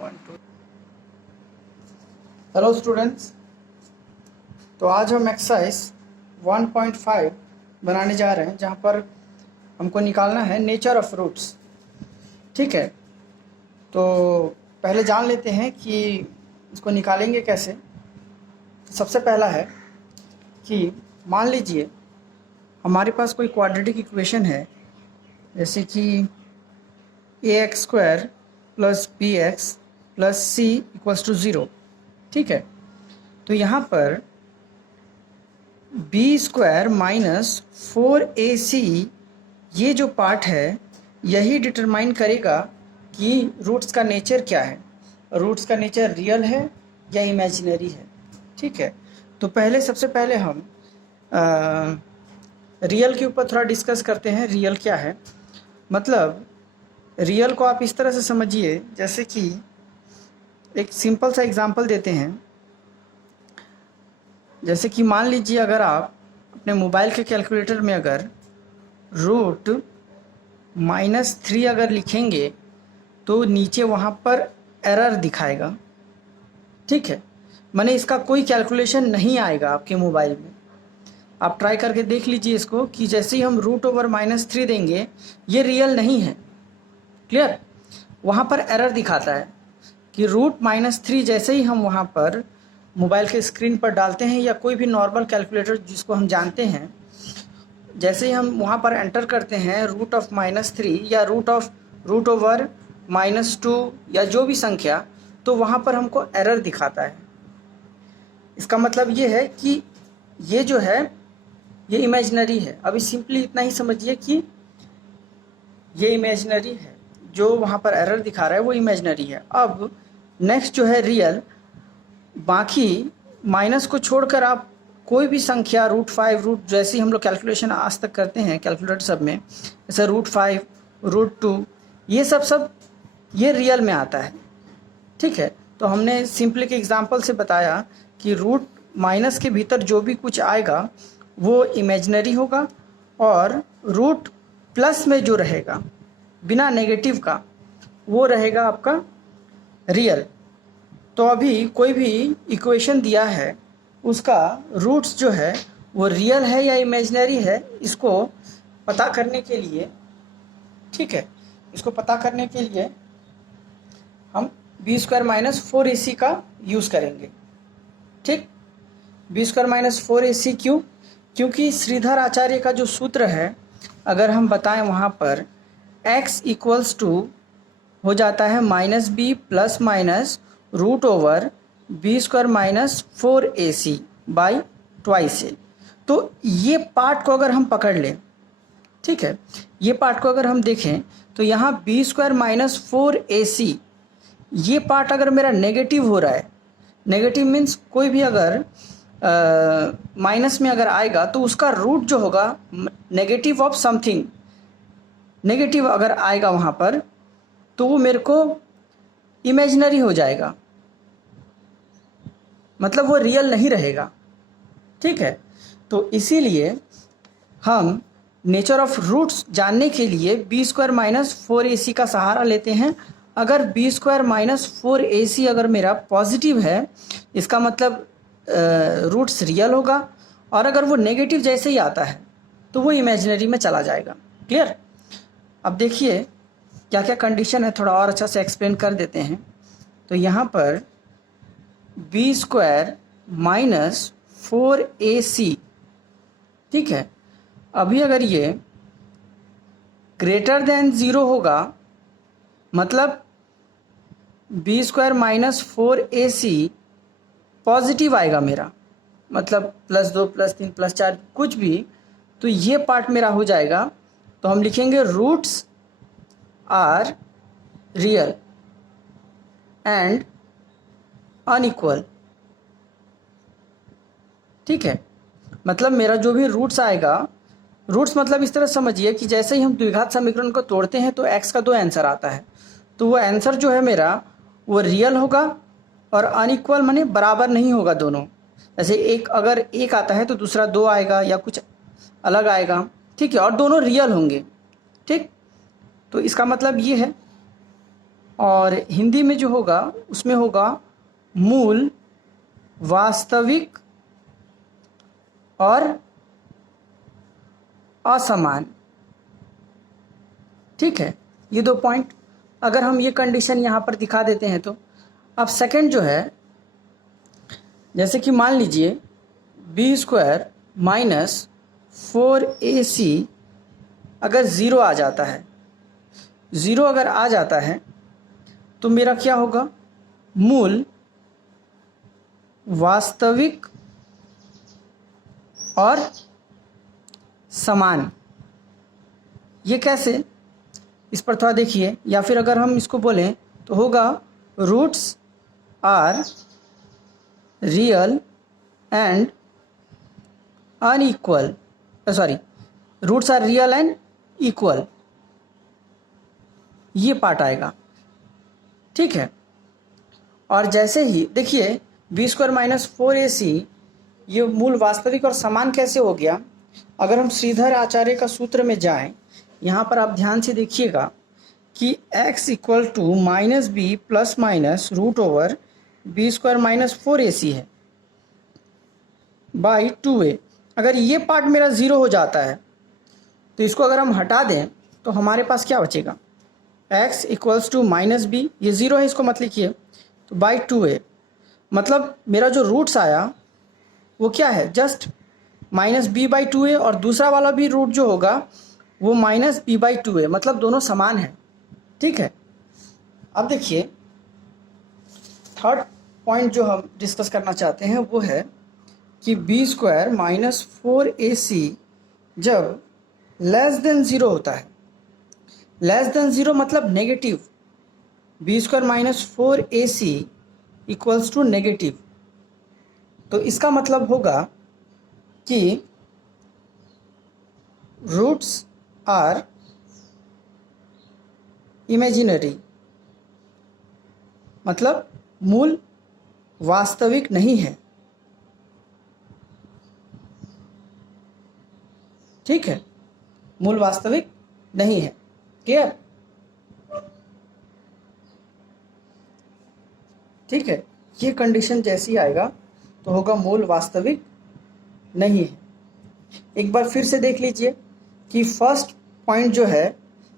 Hello students, तो आज हम एक्सरसाइज 1.5 बनाने जा रहे हैं जहाँ पर हमको निकालना है नेचर ऑफ रूट्स। ठीक है, तो पहले जान लेते हैं कि इसको निकालेंगे कैसे। तो सबसे पहला है कि मान लीजिए हमारे पास कोई क्वाड्रेटिक इक्वेशन है, जैसे कि ax² + bx + c = 0। ठीक है, तो यहाँ पर b² - 4ac ये जो पार्ट है यही डिटरमाइन करेगा कि रूट्स का नेचर क्या है। रूट्स का नेचर रियल है या इमेजिनरी है। ठीक है, तो सबसे पहले हम रियल के ऊपर थोड़ा डिस्कस करते हैं। रियल क्या है, मतलब रियल को आप इस तरह से समझिए, जैसे कि एक सिंपल सा एग्जांपल देते हैं। जैसे कि मान लीजिए अगर आप अपने मोबाइल के कैलकुलेटर में अगर √-3 अगर लिखेंगे तो नीचे वहाँ पर एरर दिखाएगा। ठीक है, माने इसका कोई कैलकुलेशन नहीं आएगा आपके मोबाइल में। आप ट्राई करके देख लीजिए इसको कि जैसे ही हम √/-3 देंगे ये रियल नहीं है। क्लियर, वहाँ पर एरर दिखाता है कि √-3 जैसे ही हम वहाँ पर मोबाइल के स्क्रीन पर डालते हैं या कोई भी नॉर्मल कैलकुलेटर जिसको हम जानते हैं, जैसे ही हम वहाँ पर एंटर करते हैं √-3 या √/-2 या जो भी संख्या, तो वहाँ पर हमको एरर दिखाता है। इसका मतलब ये है कि ये जो है ये इमेजिनरी है। अभी सिंपली इतना ही समझिए कि ये इमेजिनरी है, जो वहाँ पर एरर दिखा रहा है वो इमेजिनरी है। अब नेक्स्ट जो है रियल, बाकी माइनस को छोड़कर आप कोई भी संख्या √5 जैसे हम लोग कैलकुलेशन आज तक करते हैं कैलकुलेटर सब में, जैसे √5 √2 ये सब ये रियल में आता है। ठीक है, तो हमने सिंपली के एग्जांपल से बताया कि रूट माइनस के भीतर जो भी कुछ आएगा वो इमेजिनरी होगा और रूट प्लस में जो रहेगा बिना नेगेटिव का वो रहेगा आपका रियल। तो अभी कोई भी इक्वेशन दिया है उसका रूट्स जो है वो रियल है या इमेजिनरी है, इसको पता करने के लिए, ठीक है, इसको पता करने के लिए हम b² - 4ac का यूज़ करेंगे। ठीक, b² - 4ac क्यों? क्योंकि श्रीधर आचार्य का जो सूत्र है अगर हम बताएं वहाँ पर x = हो जाता है -b ± √/b² - 4ac by twice ए। तो ये पार्ट को अगर हम पकड़ लें, ठीक है, ये पार्ट को अगर हम देखें तो यहाँ b² - 4ac ये पार्ट अगर मेरा नेगेटिव हो रहा है, नेगेटिव मीन्स कोई भी अगर माइनस में अगर आएगा तो उसका रूट जो होगा नेगेटिव ऑफ समथिंग, नेगेटिव अगर आएगा वहाँ पर तो वो मेरे को इमेजिनरी हो जाएगा, मतलब वो रियल नहीं रहेगा। ठीक है, तो इसीलिए हम नेचर ऑफ रूट्स जानने के लिए b² - 4ac का सहारा लेते हैं। अगर b² - 4ac अगर मेरा पॉजिटिव है, इसका मतलब रूट्स रियल होगा, और अगर वो नेगेटिव जैसे ही आता है तो वो इमेजिनरी में चला जाएगा। क्लियर, अब देखिए क्या क्या कंडीशन है, थोड़ा और अच्छा से एक्सप्लेन कर देते हैं। तो यहाँ पर b² - 4ac, ठीक है, अभी अगर ये >0 होगा मतलब b² - 4ac पॉजिटिव आएगा मेरा, मतलब +2 +3 +4 कुछ भी, तो ये पार्ट मेरा हो जाएगा। तो हम लिखेंगे roots are real and unequal. ठीक है, मतलब मेरा जो भी रूट्स आएगा, रूट्स मतलब इस तरह समझिए कि जैसे ही हम द्विघात समीकरण को तोड़ते हैं तो x का 2 आंसर आता है, तो वो आंसर जो है मेरा वो रियल होगा और अनइक्वल माने बराबर नहीं होगा दोनों। जैसे एक अगर 1 आता है तो दूसरा 2 आएगा या कुछ अलग आएगा। ठीक है, और दोनों रियल होंगे। ठीक, तो इसका मतलब ये है। और हिंदी में जो होगा उसमें होगा मूल, वास्तविक और असमान। ठीक है, ये 2 पॉइंट अगर हम ये कंडीशन यहाँ पर दिखा देते हैं तो अब सेकंड जो है, जैसे कि मान लीजिए b² माइनस 4ac अगर 0 आ जाता है, 0 अगर आ जाता है तो मेरा क्या होगा, मूल, वास्तविक और समान। ये कैसे, इस पर थोड़ा देखिए, या फिर अगर हम इसको बोलें तो होगा roots are real and unequal, sorry, roots are real and equal, ये पार्ट आएगा। ठीक है, और जैसे ही देखिए b² माइनस 4ac ये मूल, वास्तविक और समान कैसे हो गया, अगर हम श्रीधर आचार्य का सूत्र में जाएं, यहाँ पर आप ध्यान से देखिएगा कि x equal to minus b plus minus root over b² minus 4ac है बाई 2a। अगर ये पार्ट मेरा 0 हो जाता है तो इसको अगर हम हटा दें तो हमारे पास क्या बचेगा, x equals to minus b, ये 0 है इसको मत लिखिए, तो बाई 2a। मतलब मेरा जो रूट्स आया वो क्या है, just minus B by 2a, और दूसरा वाला भी रूट जो होगा वो माइनस बी बाई 2a, मतलब दोनों समान है। ठीक है, अब देखिए थर्ड पॉइंट जो हम डिस्कस करना चाहते हैं वो है कि b² माइनस 4ac जब लेस देन 0 होता है, लेस देन 0 मतलब negative, b² minus 4ac equals to negative, तो इसका मतलब होगा कि रूट्स आर इमेजिनरी, मतलब मूल वास्तविक नहीं है। ठीक है, मूल वास्तविक नहीं है। क्लियर? ठीक है, ये कंडीशन जैसी आएगा तो होगा मूल वास्तविक नहीं है। एक बार फिर से देख लीजिए कि फर्स्ट पॉइंट जो है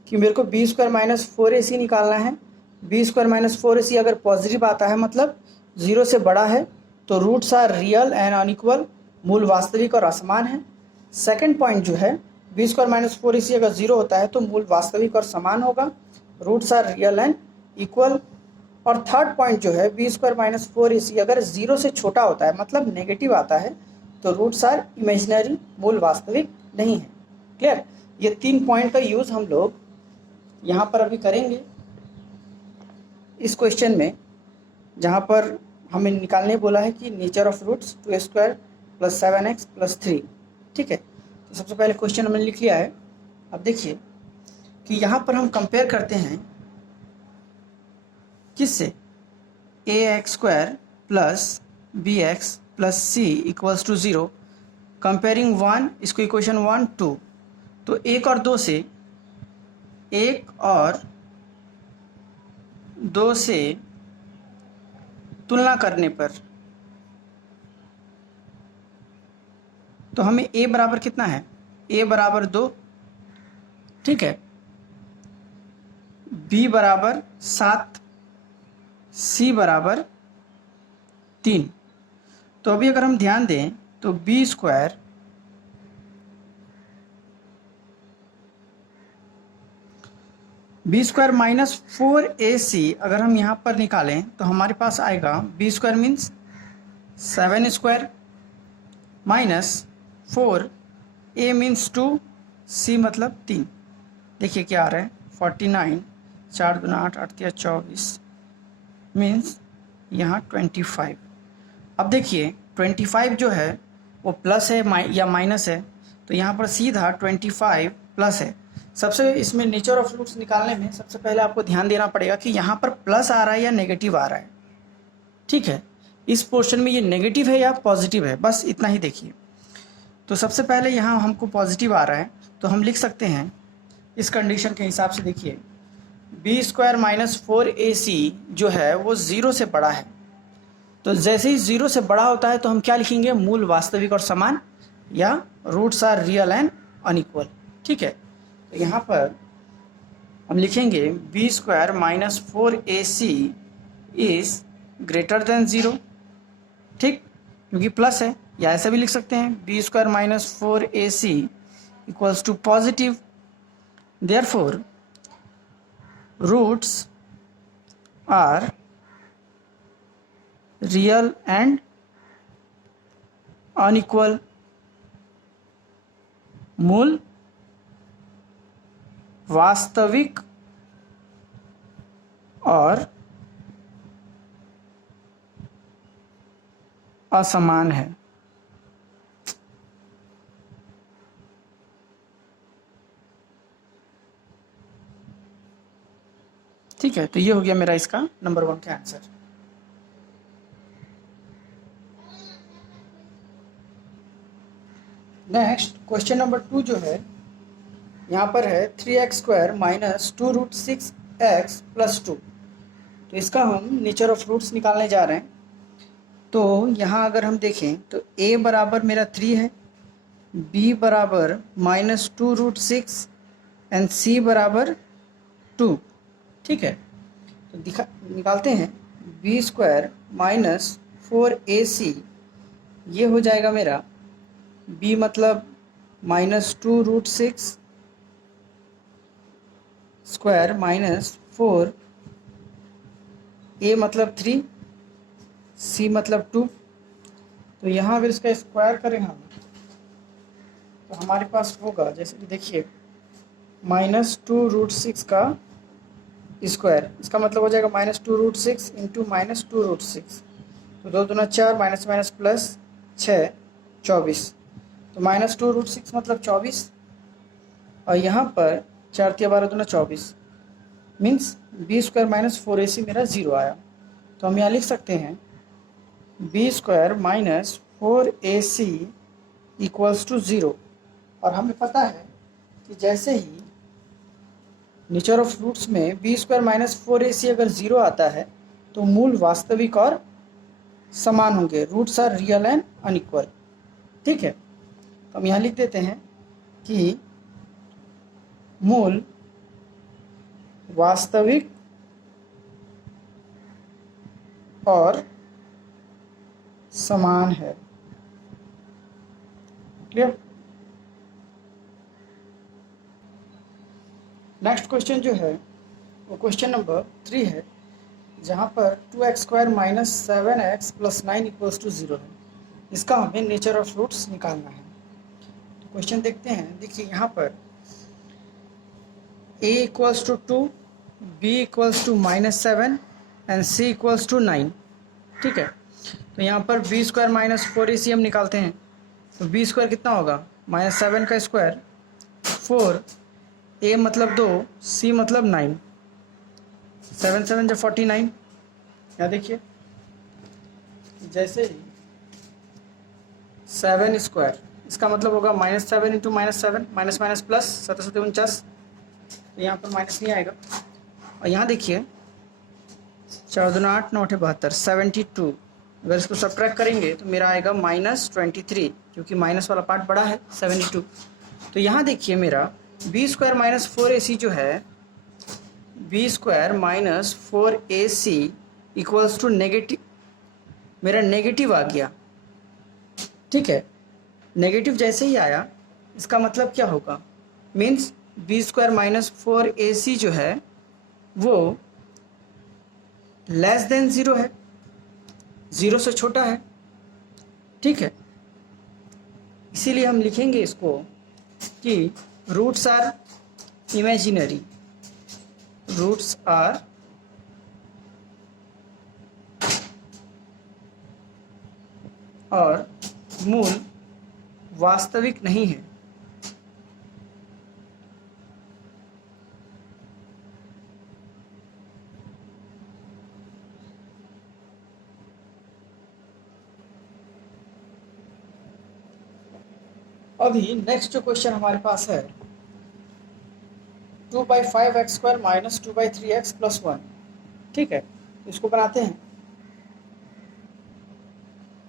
कि मेरे को b² माइनस 4ac निकालना है। b² माइनस 4ac अगर पॉजिटिव आता है मतलब 0 से बड़ा है तो roots are real and unequal, मूल वास्तविक और असमान है। सेकंड पॉइंट जो है b² माइनस 4ac अगर 0 होता है तो मूल वास्तविक और समान होगा, roots are real and equal. और थर्ड पॉइंट जो है b² माइनस 4ac अगर 0 से छोटा होता है मतलब नेगेटिव आता है तो रूट्स आर इमेजिनरी, मूल वास्तविक नहीं है। क्लियर? ये 3 पॉइंट का यूज़ हम लोग यहाँ पर अभी करेंगे इस क्वेश्चन में, जहाँ पर हमें निकालने बोला है कि nature of roots 2² plus 7x plus 3। ठीक है, तो सबसे पहले क्वेश्चन हमने लिख लिया है। अब देखिए कि यहाँ पर हम कंपेयर करते हैं किससे, ax² plus bx plus c equals to 0, comparing 1, इसको इक्वेशन 1 2, तो 1 और 2 से, 1 और 2 से तुलना करने पर तो हमें a बराबर कितना है, a बराबर 2, ठीक है, b बराबर 7, c बराबर 3। तो अभी अगर हम ध्यान दें तो b² माइनस 4ac अगर हम यहाँ पर निकालें तो हमारे पास आएगा b² means 7² minus 4, a means 2, c मतलब 3। देखिए क्या आ रहा है, 49, 4 दूना 8, 8 तिया 24 मीन्स यहाँ 25। अब देखिए 25 जो है वो प्लस है या माइनस है, तो यहाँ पर सीधा 25 प्लस है। सबसे इसमें नेचर ऑफ रूट्स निकालने में सबसे पहले आपको ध्यान देना पड़ेगा कि यहाँ पर प्लस आ रहा है या नेगेटिव आ रहा है। ठीक है, इस पोर्शन में ये नेगेटिव है या पॉजिटिव है, बस इतना ही देखिए। तो सबसे पहले यहाँ हमको पॉजिटिव आ रहा है तो हम लिख सकते हैं इस कंडीशन के हिसाब से। देखिए बी स्क्वायर माइनस 4ac जो है वो 0 से बड़ा है। तो जैसे ही 0 से बड़ा होता है तो हम क्या लिखेंगे, मूल वास्तविक और समान, या roots are real and unequal. ठीक है, तो यहाँ पर हम लिखेंगे b square minus 4ac is greater than 0। ठीक, क्योंकि प्लस है, या ऐसा भी लिख सकते हैं b square minus 4ac equals to positive. Therefore roots are real and unequal. मूल वास्तविक और असमान है। ठीक है, तो ये हो गया मेरा इसका नंबर 1 का आंसर। नेक्स्ट क्वेश्चन नंबर 2 जो है यहाँ पर है 3x square minus 2 root 6x plus 2। तो इसका हम नेचर ऑफ रूट्स निकालने जा रहे हैं। तो यहाँ अगर हम देखें तो a बराबर मेरा 3 है, b बराबर माइनस 2 रूट 6 एंड c बराबर 2। ठीक है, तो निकालते हैं बी स्क्वायर माइनस 4ac, ये हो जाएगा मेरा b मतलब minus 2 root 6 square minus 4, a मतलब 3, c मतलब 2। तो यहाँ अगर इसका स्क्वायर करें हम तो हमारे पास होगा, जैसे कि देखिए माइनस 2 रूट 6 का स्क्वायर, इसका मतलब हो जाएगा minus 2 root 6 into minus 2 root 6। तो 2 दूना 4, माइनस माइनस प्लस 6, 24। तो माइनस 2 रूट 6 मतलब 24, और यहाँ पर 4 तिया 12 दूना 24, means B square minus 4ac मेरा 0 आया। तो हम यहाँ लिख सकते हैं b square minus 4ac equals to 0। और हमें पता है कि जैसे ही नेचर ऑफ रूट्स में बी स्क्वायर माइनस 4ac अगर 0 आता है तो मूल वास्तविक और समान होंगे, roots are real and unequal. ठीक है, तो हम यहाँ लिख देते हैं कि मूल वास्तविक और समान है। क्लियर। नेक्स्ट क्वेश्चन जो है वो क्वेश्चन नंबर 3 है, जहाँ पर 2x square minus 7x plus 9 equals to 0 है। इसका हमें नेचर ऑफ रूट्स निकालना है। तो क्वेश्चन देखते हैं। देखिए यहाँ पर a equals to 2, b equals to minus 7 and c equals to 9। ठीक है, तो यहाँ पर बी स्क्वायर माइनस 4ac हम निकालते हैं। तो बी स्क्वायर कितना होगा, माइनस 7 का स्क्वायर 4, a मतलब 2, c मतलब 9, 7 7 जो 49। यहाँ देखिए जैसे ही 7 स्क्वायर, इसका मतलब होगा minus 7 into minus 7, minus minus plus 7 7 49, तो यहाँ पर माइनस नहीं आएगा। और यहाँ देखिए 4 दूना 8, 9 72, 72। अगर इसको सब्ट्रैक्ट करेंगे तो मेरा आएगा माइनस 23, क्योंकि माइनस वाला पार्ट बड़ा है 72। तो यहाँ देखिए मेरा बी स्क्वायर माइनस 4ac जो है, b square minus 4ac equals to negative, मेरा नेगेटिव आ गया। ठीक है, नेगेटिव जैसे ही आया इसका मतलब क्या होगा, means B square minus 4ac जो है वो लेस देन 0 है, 0 से छोटा है। ठीक है, इसीलिए हम लिखेंगे इसको कि roots are imaginary, roots are और मूल वास्तविक नहीं है। अभी नेक्स्ट जो क्वेश्चन हमारे पास है 2/5x² माइनस 2/3x प्लस 1। ठीक है, इसको बनाते हैं।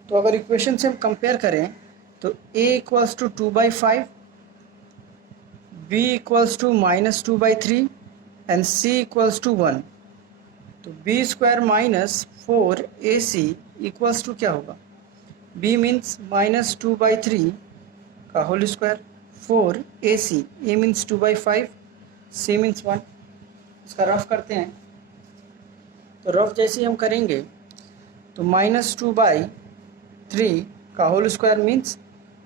तो अगर इक्वेशन से हम कंपेयर करें तो a equals to 2/5, b equals to minus 2/3 and c equals to 1। तो b² minus 4ac equals to क्या होगा? b मीन्स माइनस 2/3 का whole square, 4ac, a means 2/5, c means 1। इसका रफ करते हैं। तो रफ जैसे ही हम करेंगे तो माइनस 2/3 का whole square means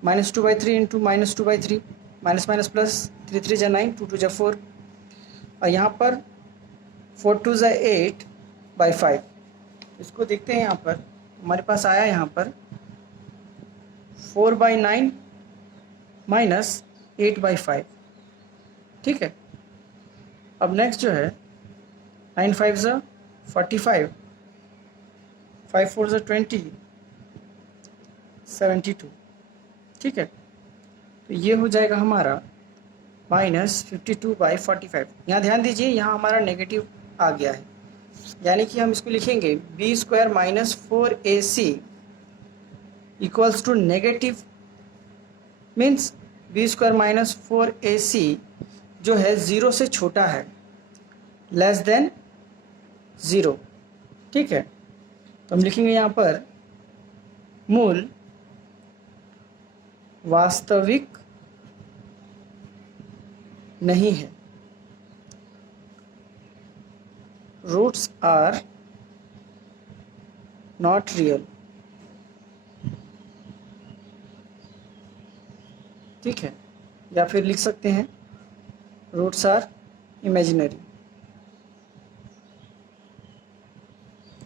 minus 2/3 into minus 2/3, minus minus plus, 3 3 जा 9, 2 2 जा 4, और यहाँ पर 4 2 जा 8/5। इसको देखते हैं। यहाँ पर हमारे पास आया यहाँ पर 4/9 माइनस 8/5। ठीक है, अब नेक्स्ट जो है 9 5 जा 45, 5 4 जा 20, 72। ठीक है, तो ये हो जाएगा हमारा माइनस 52/45। यहाँ ध्यान दीजिए, यहाँ हमारा नेगेटिव आ गया है, यानी कि हम इसको लिखेंगे b² minus 4ac equals to negative, means b² minus 4ac जो है 0 से छोटा है, लेस देन 0। ठीक है, तो हम लिखेंगे यहाँ पर मूल वास्तविक नहीं है, रूट्स आर नॉट रियल। ठीक है, या फिर लिख सकते हैं रूट्स आर इमेजिनरी।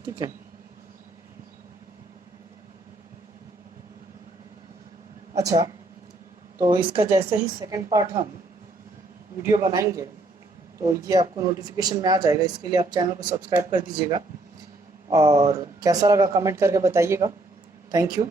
ठीक है, अच्छा, तो इसका जैसे ही सेकंड पार्ट हम वीडियो बनाएंगे तो ये आपको नोटिफिकेशन में आ जाएगा। इसके लिए आप चैनल को सब्सक्राइब कर दीजिएगा और कैसा लगा कमेंट करके बताइएगा। Thank you.